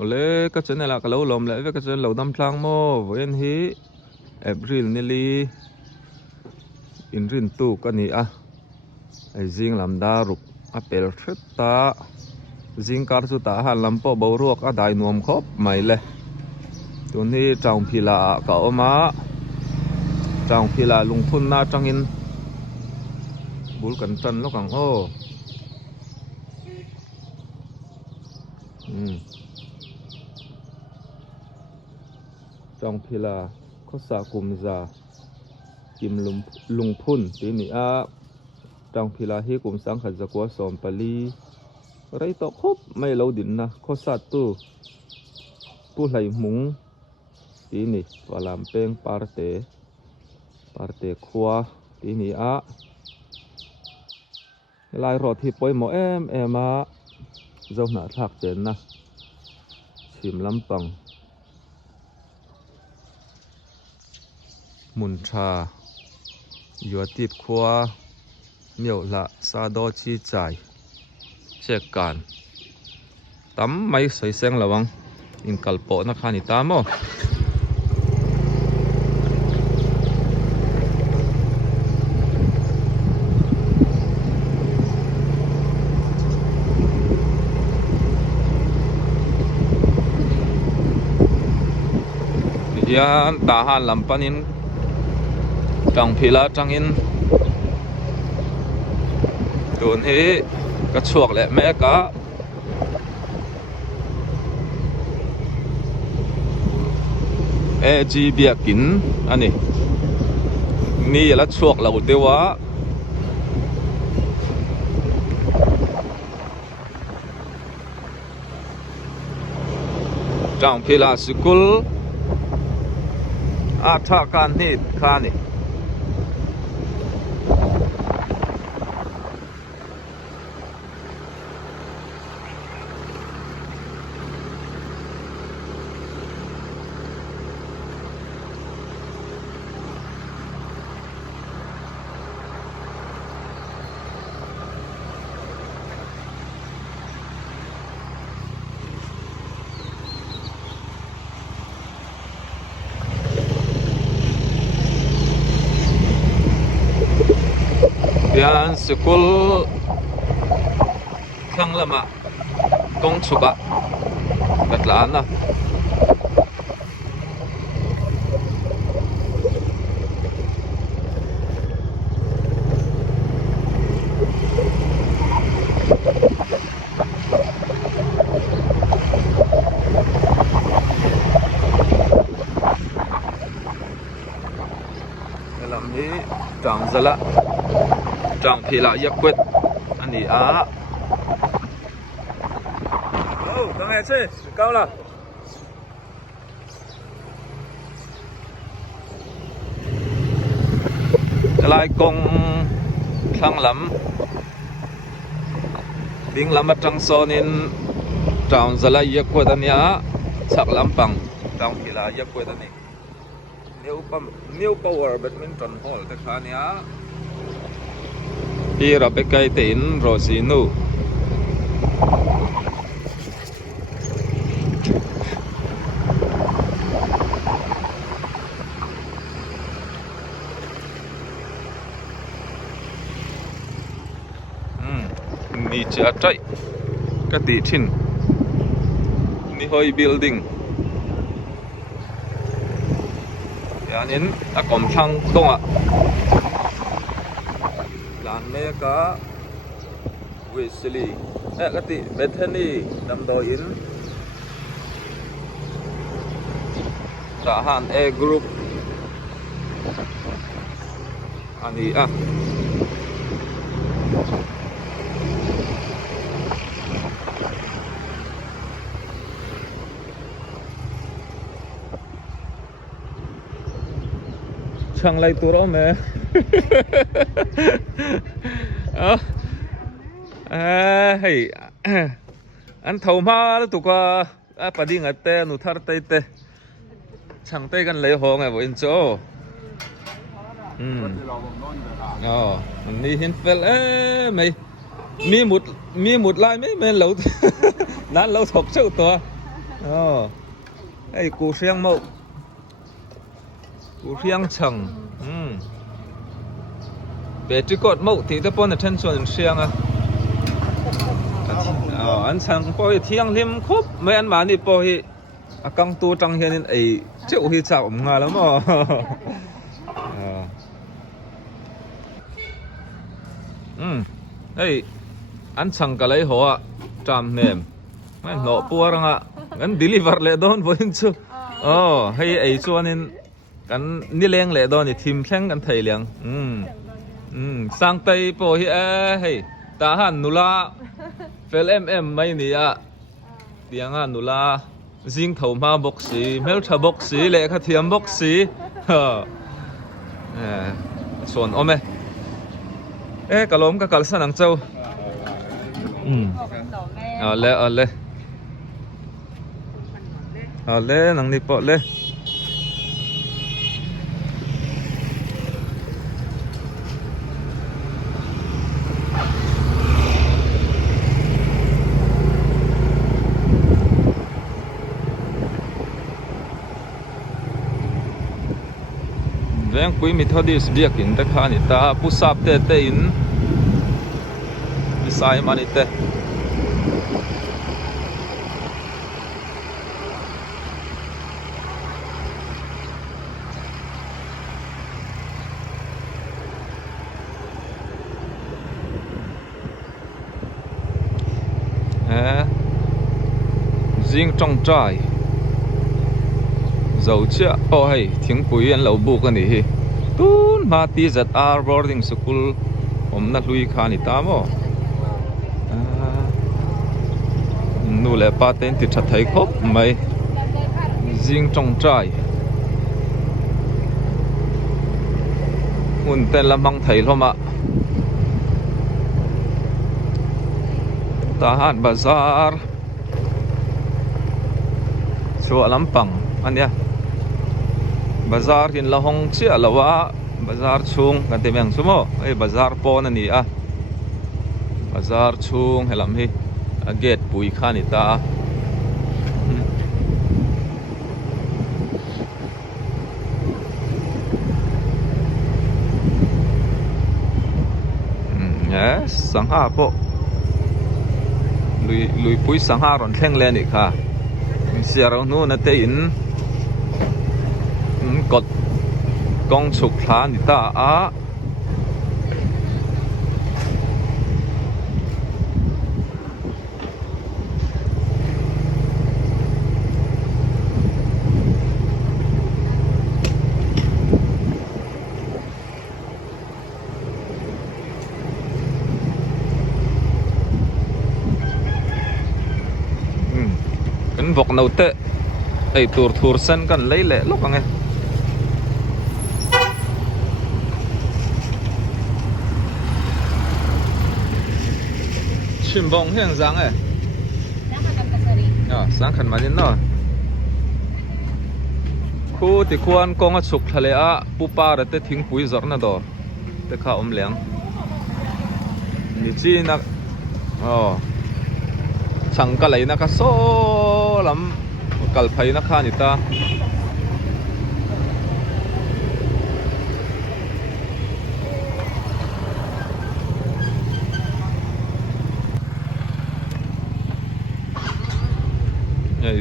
ole ka chen la ka lo lom le ve ka chen lo dam tlang mo wen hi April ni li in rin tu ka ni a ai jing lam da ruk a pel thret ta jing kar chu ta han lam po bo ruak a dai nuam khop mai le tun hi chang phila ka oma chang phila lungphun na changin bul kan chan lo kang o chang phila kho sa kum za kim lungphun ti ni a chang phila hi kum sang khat zakwa som pali rai to khop mai lo din na kho sa tu pu hlai mung ti ni walam peng parte khwa ti ni a lai ro thi poi mo em a zo na thak chen na chim lampang mun tha yua tip khwa miêu la sa do chi chai che kan tam mai sai seng lawang in kalpo na khani ta mo yan tahan lampanin tang phila tangin tun hi ka chuak le me ka AG biakin ani ni la chuak lo dewa tang phila school atha kan ni khani yan school khang lama kong chuka katlaan na alam ni tang zala tang phila yakwet ani a oh tang e che cao la lai kong thang lam ding lam atang sonin tang zala yakwet ani a chak lampang tang phila yakwet ani new power badminton hall ta khania hi ra be kai te in rosinu ni cha trai ka ti thin ni hoi building yanin a kom thang tonga lan me ka Wesley ka ti Bethany damdo in Rahan A group ani a chang lai tu ro me hey an thầu ma tu ka pading ate nu thar tai te chang tai kan lei hong e bo in cho mình đi hin fel mi một lai mấy men lâu nan lâu thọc sâu to Ê củ riêng mậu củ riêng chẳng bé chỉ cột mậu thì ta bọn thân xuân riêng à anh chẳng bôi thiêng liêm khúc mấy anh mà đi bôi căng tu trăng hiện nên ấy chịu hi chảo ngà lắm mà ấy anh chẳng cả lấy họ tràm nệm mấy nọ bùa rằng ạ anh deliver lệ đón với chứ hay ấy cho nên anh đi lên lệ đón thì tìm xem anh thầy liền sang tây bôi hi hay ta han nula fel mấy nè à tiếng han nula riêng thầu ma bốc xí, mel cha bốc xí, lệ khát thiam bốc xí, xuân ôm ê, cả lốm cả cả san nắng châu, lệ nắng đi bỏ lệ, veng kui Methodist biakin ta khani ta pusap te in isai mani te riêng trong trai dấu chia hay tiếng cuối anh lâu buộc anh đi tun mà ti ZR boarding school na lui khani ta mo nu le pa ten ti that thai khop mai riêng trong trai un ten lamang thai loma tahan bazar chua lampang ania bazar hin la hong chia lawa bazar chung kan te meng sumo ei bazar pon ani a bazar chung helam hi a gate pui khani ta yes sangha po lui pui sangha ron thleng le ni kha siarong nu na te in cột con sụp thả người ta á cái vọc nâu tệ ấy tour sân cần lấy lệ lúc nghe chim bông hiện dáng ấy sáng khẩn mà đến nó khu thì quan công chụp thale á pupa để thính bụi giọt nó đỏ để khao lẻng chỉ na chẳng cả lấy na cả số lắm cả phải na khá ta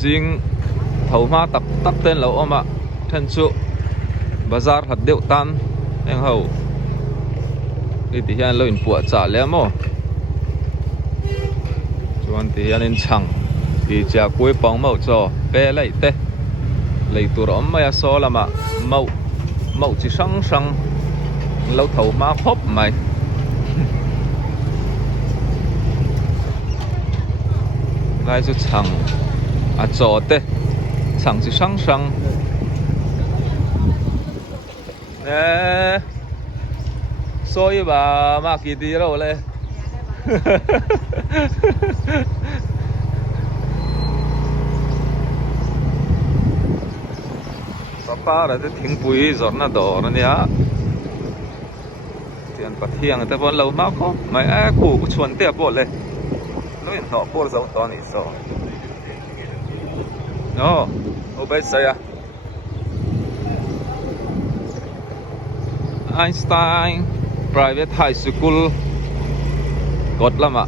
riêng thầu ma tắc tên là ôm ạ thân trụ bazar hạt điệu tan anh hầu đi thì hiện lên của trả lẽ mò chuan thì hiện chẳng thì trả cuối bóng màu cho bé lấy tê lấy tụ ấm mày so là mà màu chỉ sang lâu thầu ma hốp mày lại cho chẳng cho tê chẳng chỉ sang soi bà mà kỳ tí đâu lên sapa là cái thing bụi giọt nó đỏ nó nhá tiền bát thiêng người ta vẫn lâu máu không mày củ của chuồn tiệp bộ lên nó hiện họ bộ dấu to này rồi no obey saya Einstein Private High School gột lắm ạ.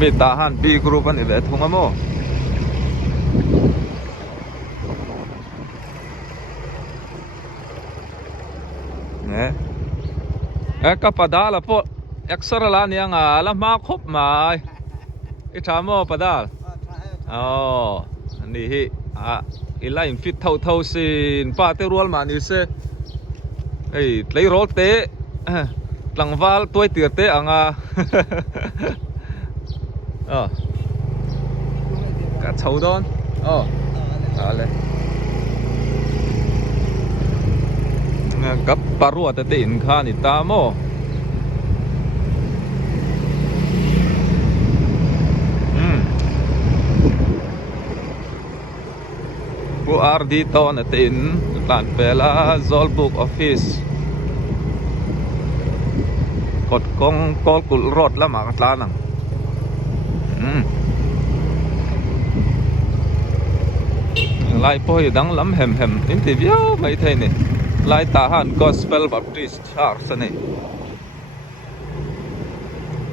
Bị tahan B group anh để thùng amo. Nè. Kapadala po extra la niya nga alam makop mai. Itamo padal. Oh, ni ilain fit thâu sin pa te rual ma ni se. Ei, lấy rol te tlang val toy tir te anga. Cả chầu đón ale cấp parua te tin kha ni ta mo bu RD to na tin tan pela Zolbook office kod kong kol kul rot la ma tla nang lại bôi đắng lắm hèm interview mấy thế này lại tahan Gospel Baptist Church này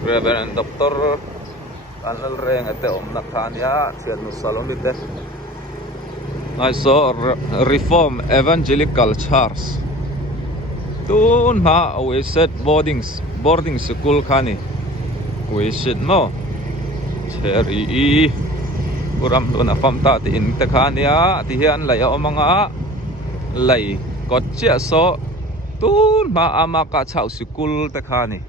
Reverend Doctor Anal Reng ate nakanya sian salon dite I saw Reform Evangelical Church tun ma we set boarding school khani we sit mo cherry uram do na famta ti in te khania ti hian lai o manga lai kot chia so tun ma ama ka chau sikul te khani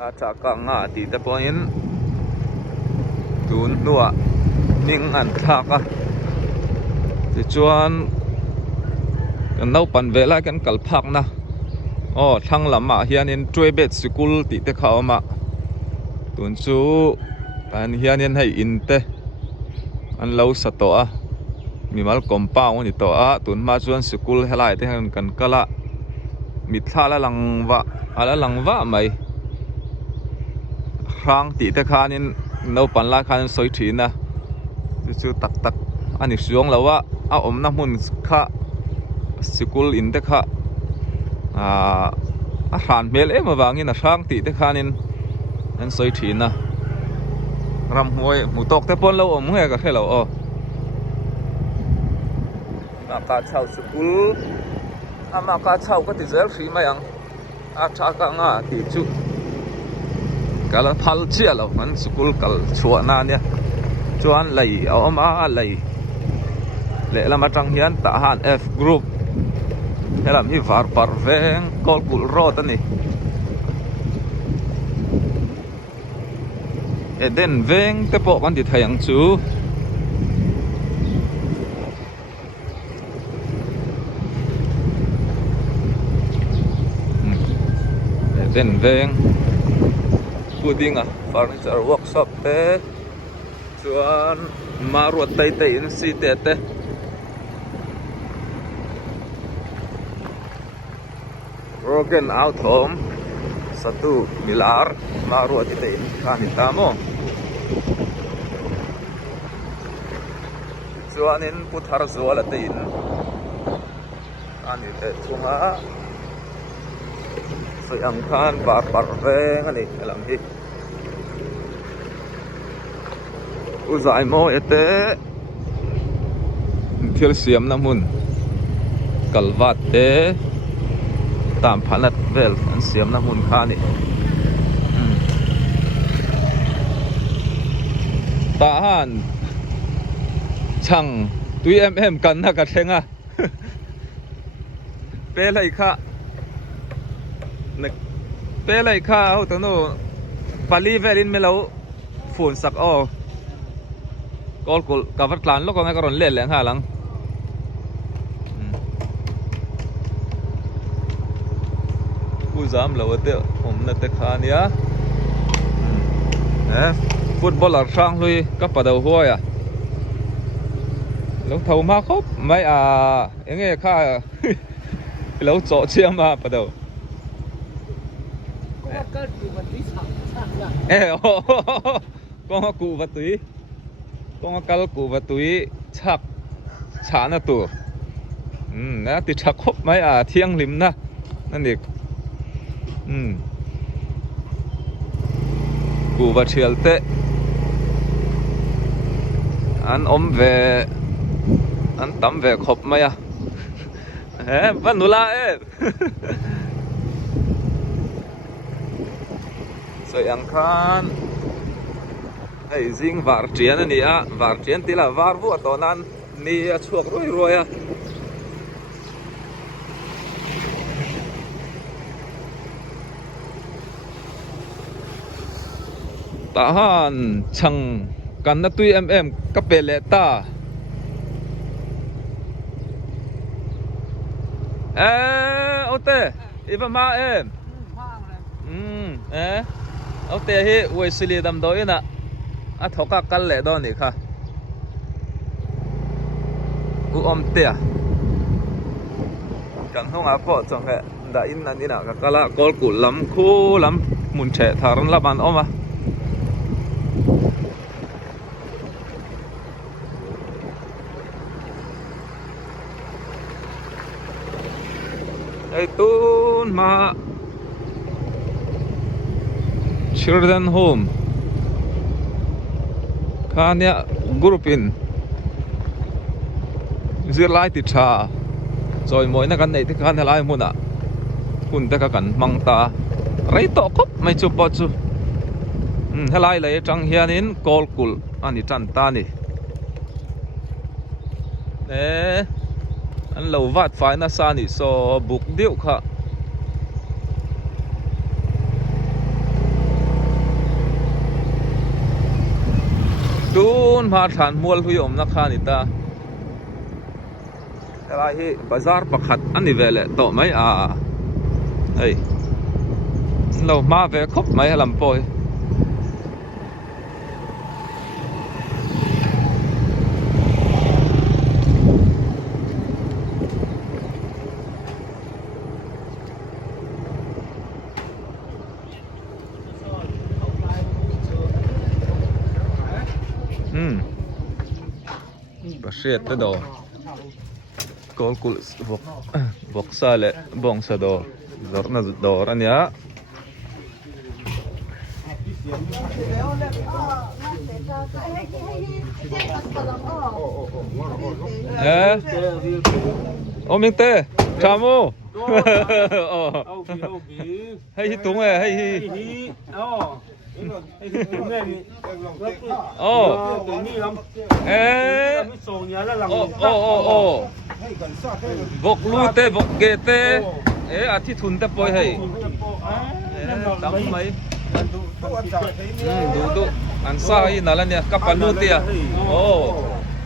a cha ka nga ti te point tun nuwa ning an thaka ti chuan nau pan vela kan kalphak na thang lama hian in tribet sikul ti te khawma tun chu an hianin hei in te an lo sa to a mimal compound ni to a tun ma chuan school helai te han kan kala mi thala langwa mai rang ti te khanin no pan la khan soi thina chu tak ani suang lawa a om na mun kha school in te kha a han mel em awangin a rang ti te khanin anh soi thìn à ram hoi mu tok te pon lo om he ka khelo o ma ka chau school ama ka chau ka ti zel free mai ang a tha ka nga ti chu kala phal chia lo man school kal chua na nia chuan lei oma lei le lama tang hian ta han F group helam hi var parveng kol kul ro ta ni den veng te po kan ti thayang chu den veng puding furniture workshop te chuan maruat te in si te broken out home satu milar maruat te in kanita mo chuanin puthar zual ate in ani te chunga soyang khan par veng ani alam hi uzai mo ete thil siam na mun kalvat te tam phalat vel an siam na mun khani ta han chang tui em kan na ka thenga pe lai kha pe lai kha ho to no pali verin melo phun sak o kol kul cover tlan lo ko nga karon le leng ha lang ku zam lo te om na te khania footballer sang lui ka padau hoya lâu thầu ma khóc mấy nghe kha lâu chỗ chia mà bắt đầu ก็ดูมันที่สามช่างละ โอ้กองกูวัตุยกองกัลกูวัตุยชักฉานะตัวนะติดชักครบไหมเที่ยงลิมนะนั่นเด็กกูวัดเชียลเตอันเวอันตั้มเวครบไหมวันนุลาสวยอังคารไอ้ซิงวาร์เจียนนี่วาร์เจียนที่ละวาร์วัวตอนนั้นนี่ช่วงรวยทหารช่างกันนะตุยก็เป็นเลต้าโอเตอีบมาโอเตฮีเวสิลีดำโดยนะทอกกันเลดอนี่ค่ะกูเตียกันห้องพ่อจังแค่ได้อินนั่นนี่นะก็ละกอลกุลำคู่ลำมุนเฉะทารันละบันมาไอ้ตูนมา children home ข้าเนี่ยกรุ๊ปอินเสียไล่ติดชาจอยมวยนักกันในที่ข้าเนี่ยไล่มุนคุณแต่กันมังตาไรต่อครบไม่จุบปอจูให้ไล่เลยจังเฮียนินกอลกุลอันนี้จันตานี่อันเราวัดไฟน่าสานี่soบุกเดี่ยวค่ะดูนมาฐานมัวลุยอมนักขานิตาอะไรที่บาซาร์ปักขัดอันนี้เวลโตไหมเฮ้ยเรามาเวครบไหมลำปอยประเทศตัวกอลกุลบอกซาเลบองซาดอดอร์น่าดอร์อันเนี้ยโอมิงเต้ชามูให้ฮิตุงให้ฮิบอกลูเต้บอกเกเต้อาทิตย์ทุนเต้ปอยให้ทำไหมดูอันซ่าอีนั่นแหละเนี่ยกับปลูเต้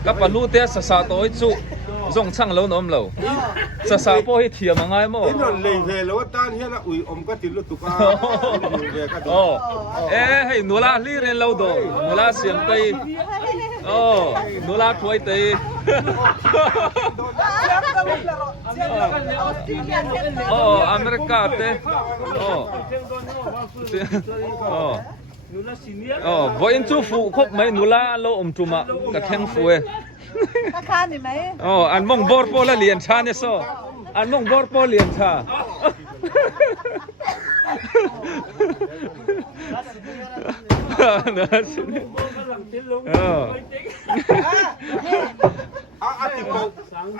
กับปลูเต้สาตัวจุส่งช่างแล้วน้อมเราสาปอยเทียมง่ายมั้งนี่นนเลยเหรอตอนเฮียละอุ้ยอมก็ติดลุตุกาให้หนูลาลีเรียนเราดูหนูลาเสียงตีหนูลาถวยตีอเมริกาเต้บ่อินจูฟูครบไหมหนูลาโลอมจุมะกระแทงฟูข้านี่ไหมอันมองบอร์โปละเลียนชาเนี่ยโซอันมองบอร์โปเลียนชา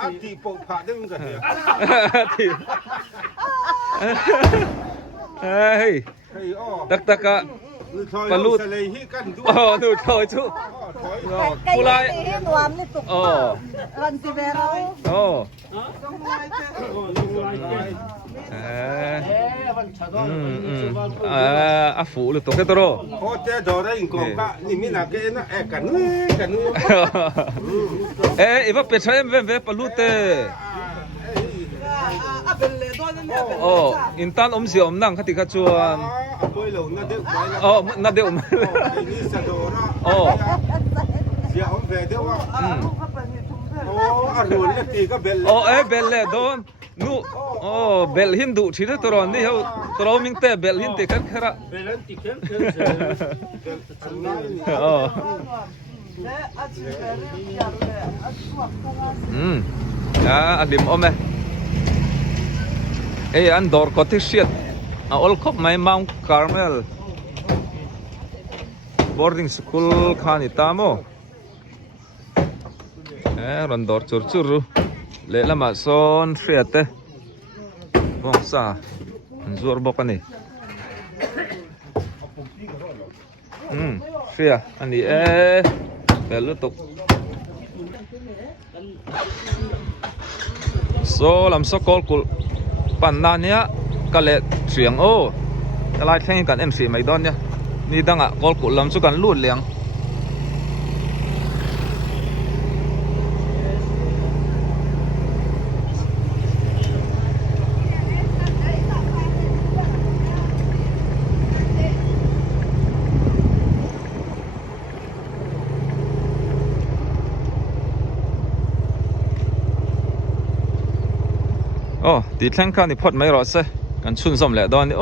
อาทิโปผ่าได้มึงกันเนี่ยเฮ้ยตักะปลูดดูถอยชุกูไล่รวมนี่ตุกรันติเวโร่ฝูหรือตกแค่ตัวโอ้เจ้าดอได้อิงกงกะนี่มีหนักเกนะกันนู้อีว่าเป็ดใช้เว็บปลูดเต้อินตันอมเสียมนั่งคติขจวนน่าเดี๋ยวนี่สะดวกเสียอมเวเดียวว่าอรุณตีก็เบลเล่เบลเล่โดน nu bel hindu thina toron ni hau toro ming te bel hin te kan khara Belan tiket ke oh และอาชีพเรื่องอย่างเลยอาชีพทำงาน ya adim ome an dor ko ti shit a ol khop mai Mount Carmel boarding school khani tamo ron dor chur churu le lama son friate bong sa zur bokani fria ani belu tuk so lam so kol kul pan na nia kale triang o kalai thleng kan entry mai don nia ni danga kol kul lam chu kan lut liang ti thleng kha ni phot mai ro se kan chun som le don ni